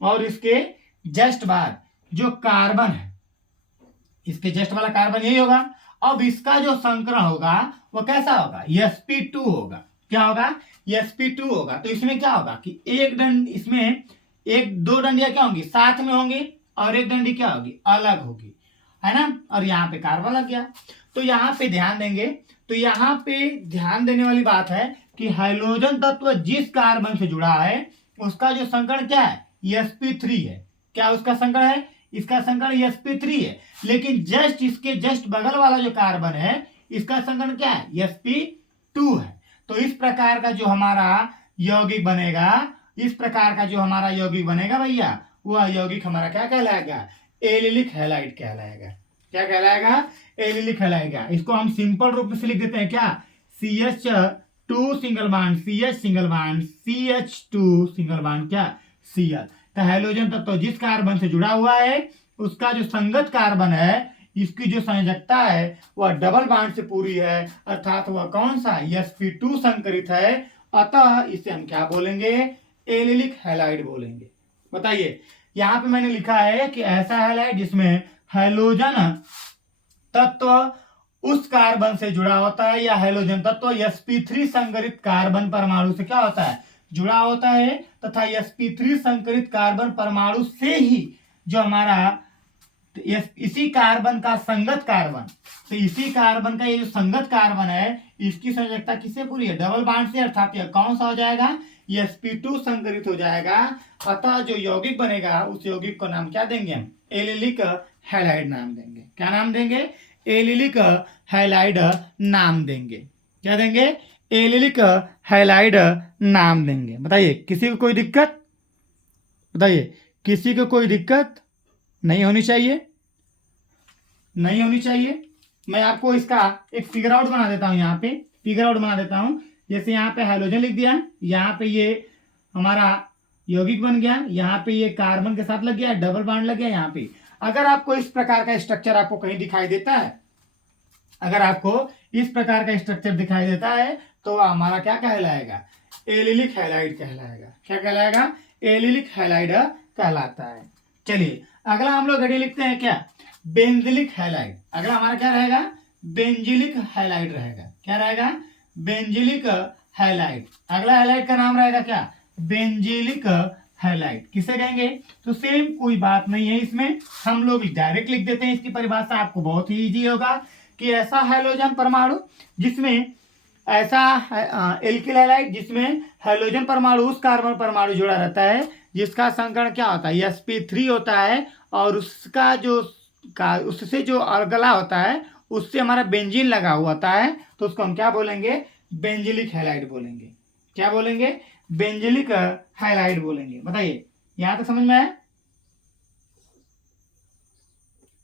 और इसके जस्ट बाद जो कार्बन है, इसके जस्ट वाला कार्बन यही होगा। अब इसका जो संकरण होगा वो कैसा होगा, sp2 होगा। क्या होगा, sp2 होगा। तो इसमें क्या होगा कि एक दंड, इसमें एक दो डंडियां क्या होंगी, साथ में होंगी, और एक डंडी क्या होगी, अलग होगी, है ना। और यहाँ पे कार्बन लग गया। तो यहाँ पे ध्यान देंगे, तो यहाँ पे ध्यान देने वाली बात है कि हाइड्रोजन तत्व जिस कार्बन से जुड़ा है उसका जो संकरण क्या है, sp3 है। क्या उसका संकरण है, इसका संकरण sp3 है। लेकिन जस्ट इसके जस्ट बगल वाला जो कार्बन है इसका संकरण क्या है, sp2 है। तो इस प्रकार का जो हमारा यौगिक बनेगा, इस प्रकार का जो हमारा यौगिक बनेगा भैया, वह यौगिक हमारा क्या कहलाएगा, एलिलिक हैलाइड कहलाएगा। क्या कहलाएगा, एलिलिक हैलाइड। इसको हम सिंपल रूप से लिख देते हैं क्या, CH2 single bond CH single bond CH2 single bond क्या, Cl। तो हाइड्रोजन तत्व जिस कार्बन से जुड़ा हुआ है उसका जो संगत कार्बन है, इसकी जो संयोजकता है वह डबल बॉन्ड से पूरी है, अर्थात वह कौन सा, sp2 संकरित है। अतः इसे हम क्या बोलेंगे, एलिलिक हैलाइड बोलेंगे। बताइए, यहां पे मैंने लिखा है कि ऐसा हैलाइड जिसमें हाइड्रोजन तत्व उस कार्बन से जुड़ा होता है, या हाइड्रोजन तत्व sp3 संकरित कार्बन परमाणु से क्या होता है, जुड़ा होता है, तथा sp3 संकरित कार्बन परमाणु से ही जो हमारा इसी कार्बन का संगत कार्बन, तो इसी कार्बन का ये जो संगत कार्बन है इसकी संयोजकता किससे पूरी है, डबल बॉन्ड से, अर्थात यह कौन सा हो जाएगा, sp2 संकरित हो जाएगा। अतः जो यौगिक बनेगा उस यौगिक को नाम क्या देंगे हम, एलिलिक हैलाइड नाम देंगे। क्या नाम देंगे, एलिलिक हैलाइड नाम देंगे। क्या देंगे, एलिलिक हैलाइड नाम देंगे। बताइए, किसी को कोई दिक्कत, बताइए किसी को कोई दिक्कत नहीं होनी चाहिए, नहीं होनी चाहिए। मैं आपको इसका एक फिगर आउट बना देता हूं, यहाँ पे फिगर आउट बना देता हूं। जैसे यहाँ पे हाइड्रोजन लिख दिया, यहाँ पे ये हमारा यौगिक बन गया, यहाँ पे ये कार्बन के साथ लग गया, डबल बॉन्ड लग गया यहाँ पे। अगर आपको इस प्रकार का स्ट्रक्चर आपको कहीं दिखाई देता है, अगर आपको इस प्रकार का स्ट्रक्चर दिखाई देता है तो हमारा क्या कहलाएगा, एलिलिक हैलाइड कहलाएगा। क्या कहलाएगा, एलिलिक हैलाइड कहलाता है। चलिए अगला हम लोग घड़ी लिखते हैं क्या, बेंजिलिक हैलाइड। अगला हमारा क्या रहेगा, बेंजिलिक हैलाइड रहेगा। क्या रहेगा, बेंजिलिक हैलाइड। अगला हैलाइड का नाम रहेगा क्या, बेंजिलिक हैलाइड। किसे कहेंगे, तो सेम कोई बात नहीं है, इसमें हम लोग डायरेक्ट लिख देते हैं। इसकी परिभाषा आपको बहुत ही इजी होगा कि ऐसा हाइड्रोजन परमाणु जिसमें, ऐसा एल्किल हैलाइड जिसमें हाइड्रोजन परमाणु उस कार्बन परमाणु जुड़ा रहता है जिसका संकरण क्या होता है, sp3 होता है, और उसका जो उससे जो अगला होता है उससे हमारा बेंजीन लगा हुआ होता है, तो उसको हम क्या बोलेंगे, बेंजिलिक हैलाइड बोलेंगे। क्या बोलेंगे, बेंजिलिक हैलाइड बोलेंगे। बताइए, यहां तक समझ में आया,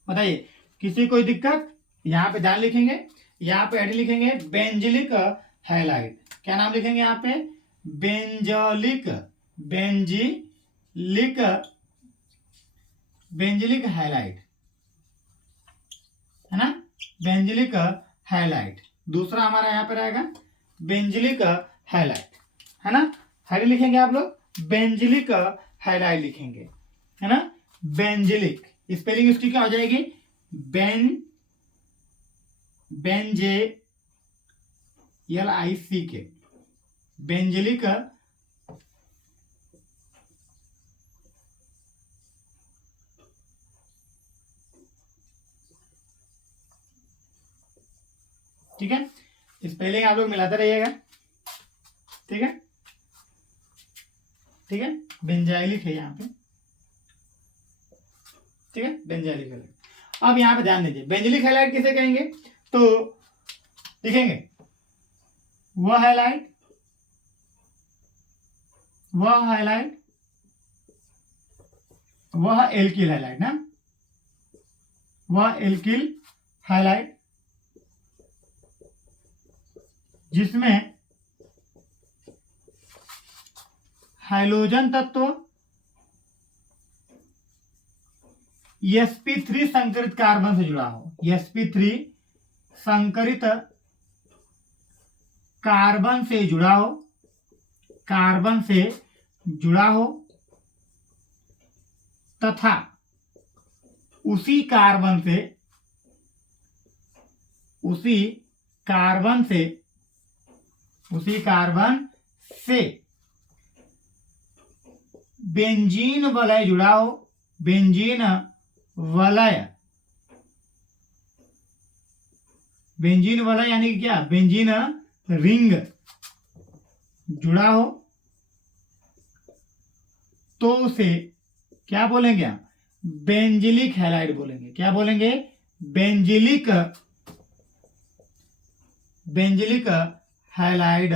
बताइए किसी कोई दिक्कत। यहाँ पे ध्यान लिखेंगे, यहाँ पे हेडिंग लिखेंगे बेंजिलिक हैलाइड। क्या नाम लिखेंगे यहाँ पे, बेंजिलिक, बेंजिलिक, बेंजिलिक हैलाइड, है ना, बेंजिलिक हैलाइड। दूसरा हमारा यहाँ पे रहेगा बेंजिलिक हैलाइड, है ना। हेडिंग लिखेंगे आप लोग बेंजिलिक हैलाइड लिखेंगे, है ना। बेंजिलिक स्पेलिंग इसकी क्या हो जाएगी, बेंजे LICK, बेंजिलिक ठीक है। स्पेलिंग आप लोग मिलाते रहिएगा, ठीक है, ठीक है। बेंजाइलिक है यहाँ पे, ठीक है, बेंजाइलिक हैलाइड। अब यहाँ पे ध्यान दीजिए, बेंजिलिक हैलाइड किसे कहेंगे, तो लिखेंगे वह हैलाइड, वह हैलाइड, वह एल्किल हैलाइड ना, वह एल्किल हैलाइड जिसमें हाइड्रोजन तत्व sp3 संकरित कार्बन से जुड़ा हो, sp3 संकरित कार्बन से जुड़ा हो, कार्बन से जुड़ा हो, तथा उसी कार्बन से उसी कार्बन से बेंजीन वलय जुड़ा हो, बेंजीन वलय, बेंजीन वलय यानी कि क्या, बेंजीन रिंग जुड़ा हो, तो उसे क्या बोलेंगे हम, बेंजिलिक हैलाइड बोलेंगे। क्या बोलेंगे, बेंजिलिक, बेंजिलिक हैलाइड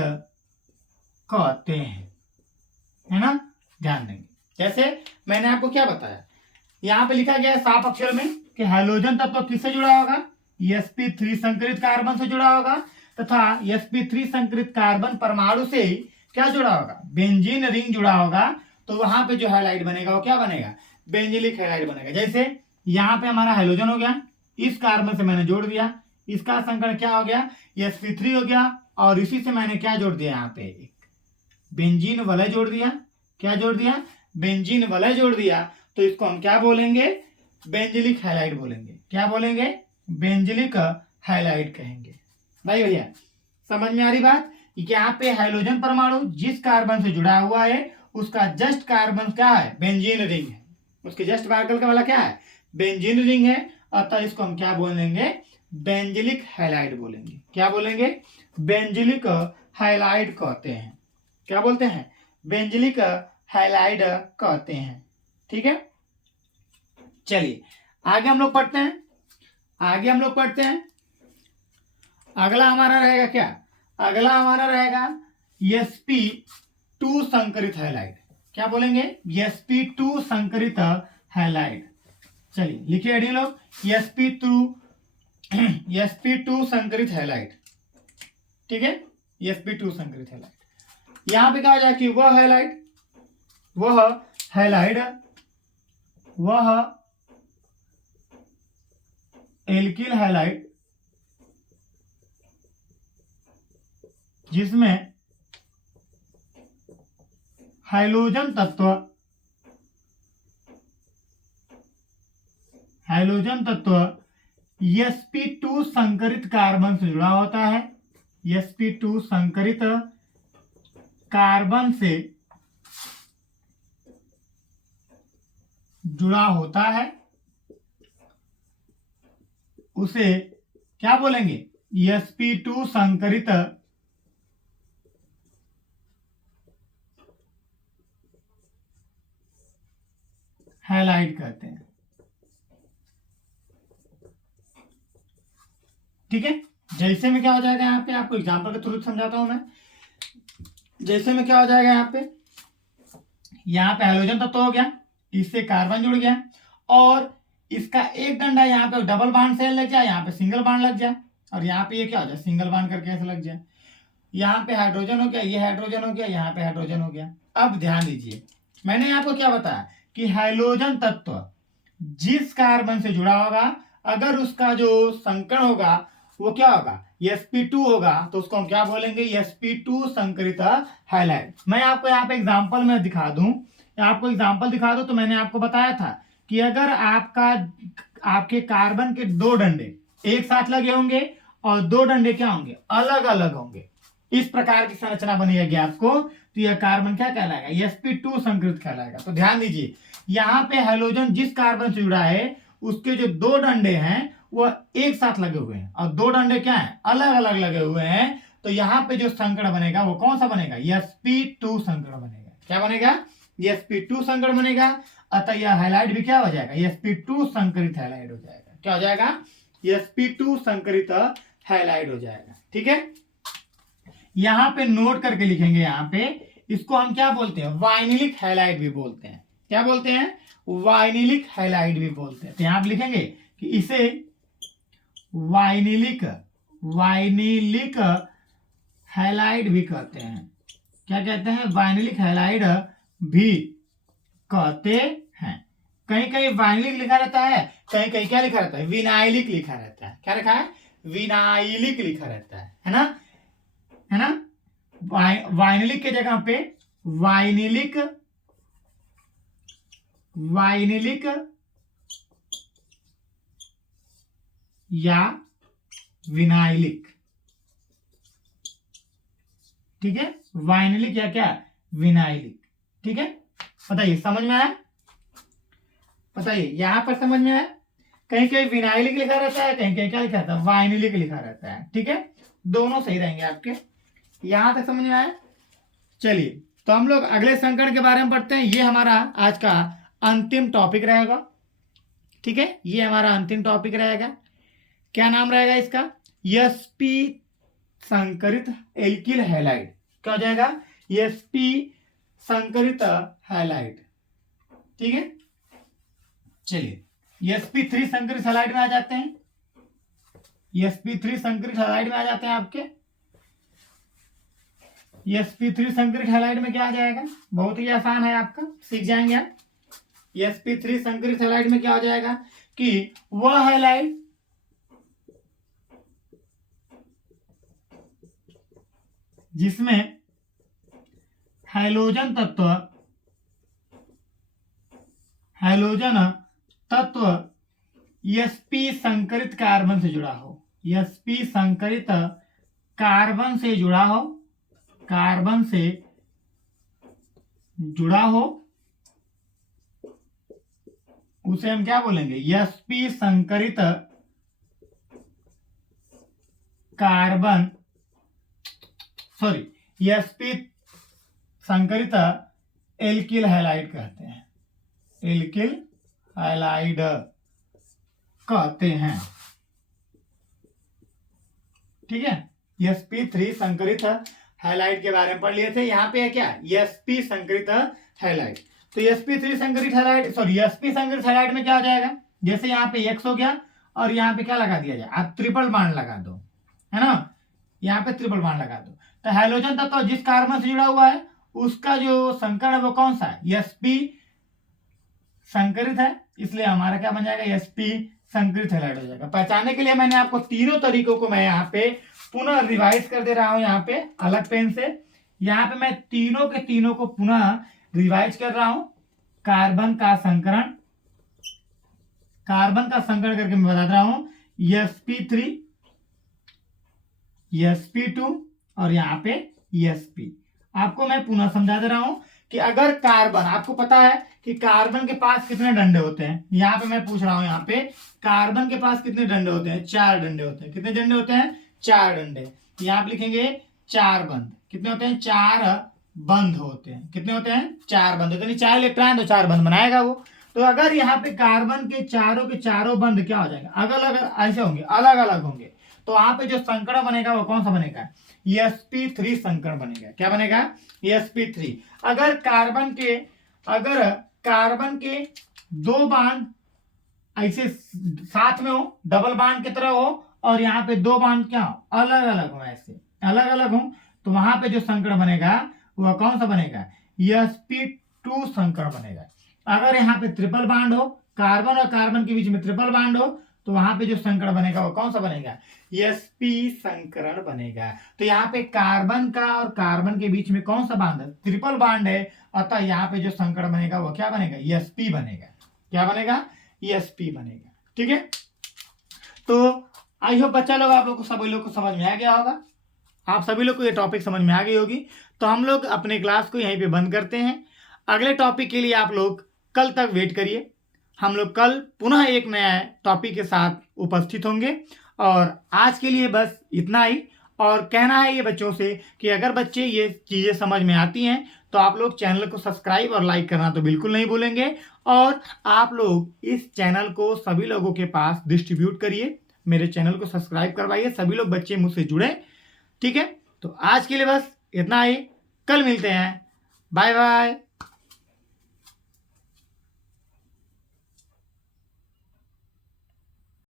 कहते हैं, है ना। ध्यान देंगे, जैसे मैंने आपको क्या बताया, यहां पे लिखा गया है साफ अक्षर में कि हैलोजन तत्व किससे जुड़ा होगा, sp3 संकरित कार्बन से जुड़ा होगा, तथा sp3 संकरित कार्बन परमाणु से क्या जुड़ा होगा, बेंजीन रिंग जुड़ा होगा। तो वहां पे जो हैलाइड बनेगा वो क्या बनेगा, बेंजिलिक हैलाइड बनेगा। जैसे यहाँ पे हमारा हैलोजन हो गया, इस कार्बन से मैंने जोड़ दिया, इसका संकरण क्या हो गया, sp3 हो गया, और इसी से मैंने क्या जोड़ दिया, यहाँ पे एक बेंजीन वलय जोड़ दिया। क्या जोड़ दिया, बेंजीन वलय जोड़ दिया। तो इसको हम क्या बोलेंगे, बेंजिलिक हैलाइड बोलेंगे। क्या बोलेंगे, बेंजिलिक हैलाइड कहेंगे। भाई भैया समझ में आ रही बात, कि यहाँ पे हाइड्रोजन परमाणु जिस कार्बन से जुड़ा हुआ है उसका जस्ट कार्बन क्या है, बेंजीन रिंग है, उसके जस्ट बगल का वाला क्या है, बेंजीन रिंग है। अतः इसको हम क्या बोलेंगे, बेंजिलिक हैलाइड बोलेंगे। क्या बोलेंगे, बेंजिलिक हैलाइड कहते हैं। क्या बोलते हैं, बेंजिलिक हैलाइड कहते हैं। ठीक है, चलिए आगे हम लोग पढ़ते हैं, आगे हम लोग पढ़ते हैं। अगला हमारा रहेगा क्या, अगला हमारा रहेगा sp2 संकरित हैलाइड। क्या बोलेंगे, sp2 संकरित हैलाइड। चलिए लिखिए एडी लोग, sp2 संकरित हैलाइड। ठीक है, sp2 संकरित हैलाइड। यहां पे क्या हो जाए कि वह हैलाइड एल्किल हैलाइड जिसमें हाइड्रोजन तत्व sp2 संकरित कार्बन से जुड़ा होता है, sp2 संकरित कार्बन से जुड़ा होता है, उसे क्या बोलेंगे, sp2 संकरित हैलाइड कहते हैं। ठीक है, जैसे में क्या हो जाएगा, यहाँ पे आपको एग्जांपल के थ्रू समझाता हूं मैं। जैसे में क्या हो जाएगा, यहाँ पे हाइड्रोजन तत्व हो गया, इससे कार्बन जुड़ गया, और इसका एक डंडा यहाँ पे डबल बॉन्ड से लग जाए, यहाँ पे सिंगल बॉन्ड लग जाए, और यहाँ पे ये क्या हो जाए, सिंगल बॉन्ड करके ऐसे लग जाए। यहाँ पे हाइड्रोजन हो गया, ये हाइड्रोजन हो गया, यहाँ पे हाइड्रोजन हो गया। अब ध्यान दीजिए, मैंने आपको क्या बताया कि हाइड्रोजन तत्व जिस कार्बन से जुड़ा होगा, अगर उसका जो संकरण होगा वो क्या होगा, sp2 होगा, तो उसको हम क्या बोलेंगे, sp2 संकरित हैलाइड। मैं आपको यहाँ पे एग्जांपल में दिखा दूं, आपको एग्जांपल दिखा दूं, तो मैंने आपको बताया था कि अगर आपके कार्बन के दो डंडे एक साथ लगे होंगे और दो डंडे क्या होंगे, अलग अलग होंगे, इस प्रकार की संरचना बनेगी आपको, तो यह कार्बन क्या कहलाएगा, sp2 संकरित कहलाएगा। तो ध्यान दीजिए, यहाँ पे हाइड्रोजन जिस कार्बन से जुड़ा है उसके जो दो डंडे हैं वह एक साथ लगे हुए हैं, और दो डंडे क्या हैं, अलग अलग लगे हुए हैं। तो यहाँ पे जो संकरण बनेगा वो कौन सा बनेगा, sp2 संकरण बनेगा। क्या बनेगा, sp2 संकरण बनेगा। अतः यह हैलाइड भी क्या हो जाएगा, sp2 संकरित हैलाइड हो जाएगा। क्या हो जाएगा, sp2 संकरित हैलाइड हो जाएगा। ठीक है, यहां पे नोट करके लिखेंगे, यहां पे इसको हम क्या बोलते हैं, वाइनिलिक हैलाइड भी बोलते हैं। क्या बोलते हैं, वाइनिलिक हैलाइड भी बोलते हैं। तो यहां पे लिखेंगे कि इसे वाइनिलिक हैलाइड भी कहते हैं। क्या कहते हैं, वाइनिलिक हैलाइड भी कहते हैं। कहीं कहीं वाइनिलिक लिखा रहता है, कहीं कहीं क्या लिखा रहता है, विनाइलिक लिखा रहता है। क्या लिखा है, विनाइलिक लिखा रहता है ना, है ना। वाइनिलिक के जगह पे वाइनिलिक या विनाइलिक, ठीक है, वाइनिलिक या क्या विनाइलिक। ठीक है, बताइए समझ में आया? बताइए यहां पर समझ में आया? कहीं कहीं विनाइलिक लिखा रहता है, कहीं कहीं क्या लिखा रहता है, वाइनिलिक लिखा रहता है। ठीक है, दोनों सही रहेंगे आपके। यहां तक समझ में आया? चलिए तो हम लोग अगले संकरण के बारे में पढ़ते हैं। ये हमारा आज का अंतिम टॉपिक रहेगा। ठीक है, ये हमारा अंतिम टॉपिक रहेगा। क्या नाम रहेगा इसका? sp संकरित एल्किल हैलाइड। क्या हो जाएगा? sp संकरित हैलाइड। ठीक है, चलिए sp3 संकरित हैलाइड में आ जाते हैं। sp3 संकरित हैलाइड में आ जाते हैं आपके। sp3 संकरित हैलाइड में क्या आ जाएगा? बहुत ही आसान है, आपका सीख जाएंगे आप। sp3 संकरित हैलाइड में क्या हो जाएगा कि वह हैलाइड जिसमें हैलोजन तत्व sp संकरित कार्बन से जुड़ा हो, sp संकरित कार्बन से जुड़ा हो, कार्बन से जुड़ा हो, उसे हम क्या बोलेंगे? sp संकरित कार्बन, सॉरी sp संकरित एल्किल हैलाइड कहते हैं, एल्किल हैलाइड कहते हैं। ठीक है, sp3 संकरित हैलाइड के बारे में पढ़ लिए थे। यहाँ पे है क्या? sp संकरित हैलाइड। तो sp3 संकरित हैलाइड, सॉरी sp संकरित हैलाइड में क्या हो जाएगा? जैसे यहाँ पे X हो गया और यहाँ पे क्या लगा दिया जाए? आप ट्रिपल बॉन्ड लगा दो, है ना, यहाँ पे ट्रिपल बॉन्ड लगा दो। तो हैलोजन तत्व जिस कार्बन से जुड़ा हुआ है उसका जो संकरण है वो कौन सा है? sp संकरित है, इसलिए हमारा क्या बन जाएगा? sp संकरित हैलाइड हो जाएगा। पहचानने के लिए मैंने आपको तीनों तरीकों को मैं यहाँ पे पुनः रिवाइज कर दे रहा हूं, यहाँ पे अलग पेन से। यहाँ पे मैं तीनों के तीनों को पुनः रिवाइज कर रहा हूं। कार्बन का संकरण करके मैं बता रहा हूं sp3, sp2 और यहाँ पे sp। आपको मैं पुनः समझा दे रहा हूं कि अगर कार्बन, आपको पता है कि कार्बन के पास कितने डंडे होते हैं। यहाँ पे मैं पूछ रहा हूं, यहाँ पे कार्बन के पास कितने डंडे होते हैं? 4 डंडे होते हैं। कितने डंडे होते हैं? 4 डंडे। यहाँ पे लिखेंगे 4 बंध। कितने होते हैं? 4 बंध होते हैं। कितने होते हैं? 4 बंध होते हैं। 4 इलेक्ट्रॉन तो 4 बंध बनाएगा वो। तो अगर यहाँ पे कार्बन के चारों बंध क्या हो जाएगा? अगर ऐसे होंगे, अलग अलग होंगे, तो वहां पे जो संकरण बनेगा वो कौन सा बनेगा? sp3 संकरण बनेगा। क्या बनेगा? sp3। अगर कार्बन के 2 बांध ऐसे साथ में हो, डबल बांध की तरह हो, और यहाँ पे 2 बांध क्या हो? अलग अलग हो, ऐसे अलग अलग हो, तो वहां पे जो संकरण बनेगा वह कौन सा बनेगा? sp2 संकरण बनेगा। अगर यहाँ पे ट्रिपल बांड हो, कार्बन और कार्बन के बीच में ट्रिपल बांड हो, तो वहां पे जो संकरण बनेगा वो कौन सा बनेगा? sp संकरण बनेगा। तो यहाँ पे कार्बन का और कार्बन के बीच में कौन सा बांध है? ट्रिपल बांड है, अतः यहाँ पे जो संकरण बनेगा वो क्या बनेगा? sp बनेगा। क्या बनेगा? sp बनेगा। ठीक है, तो आई होप बच्चा लोग, आप लोग को, सभी लोग को समझ में आ गया होगा। आप सभी लोग को ये टॉपिक समझ में आ गई होगी। तो हम लोग अपने क्लास को यहीं पे बंद करते हैं। अगले टॉपिक के लिए आप लोग कल तक वेट करिए। हम लोग कल पुनः एक नया टॉपिक के साथ उपस्थित होंगे। और आज के लिए बस इतना ही। और कहना है ये बच्चों से कि अगर बच्चे ये चीज़ें समझ में आती हैं तो आप लोग चैनल को सब्सक्राइब और लाइक करना तो बिल्कुल नहीं भूलेंगे। और आप लोग इस चैनल को सभी लोगों के पास डिस्ट्रीब्यूट करिए। मेरे चैनल को सब्सक्राइब करवाइए, सभी लोग बच्चे मुझसे जुड़े। ठीक है, तो आज के लिए बस इतना ही। कल मिलते हैं। Bye bye.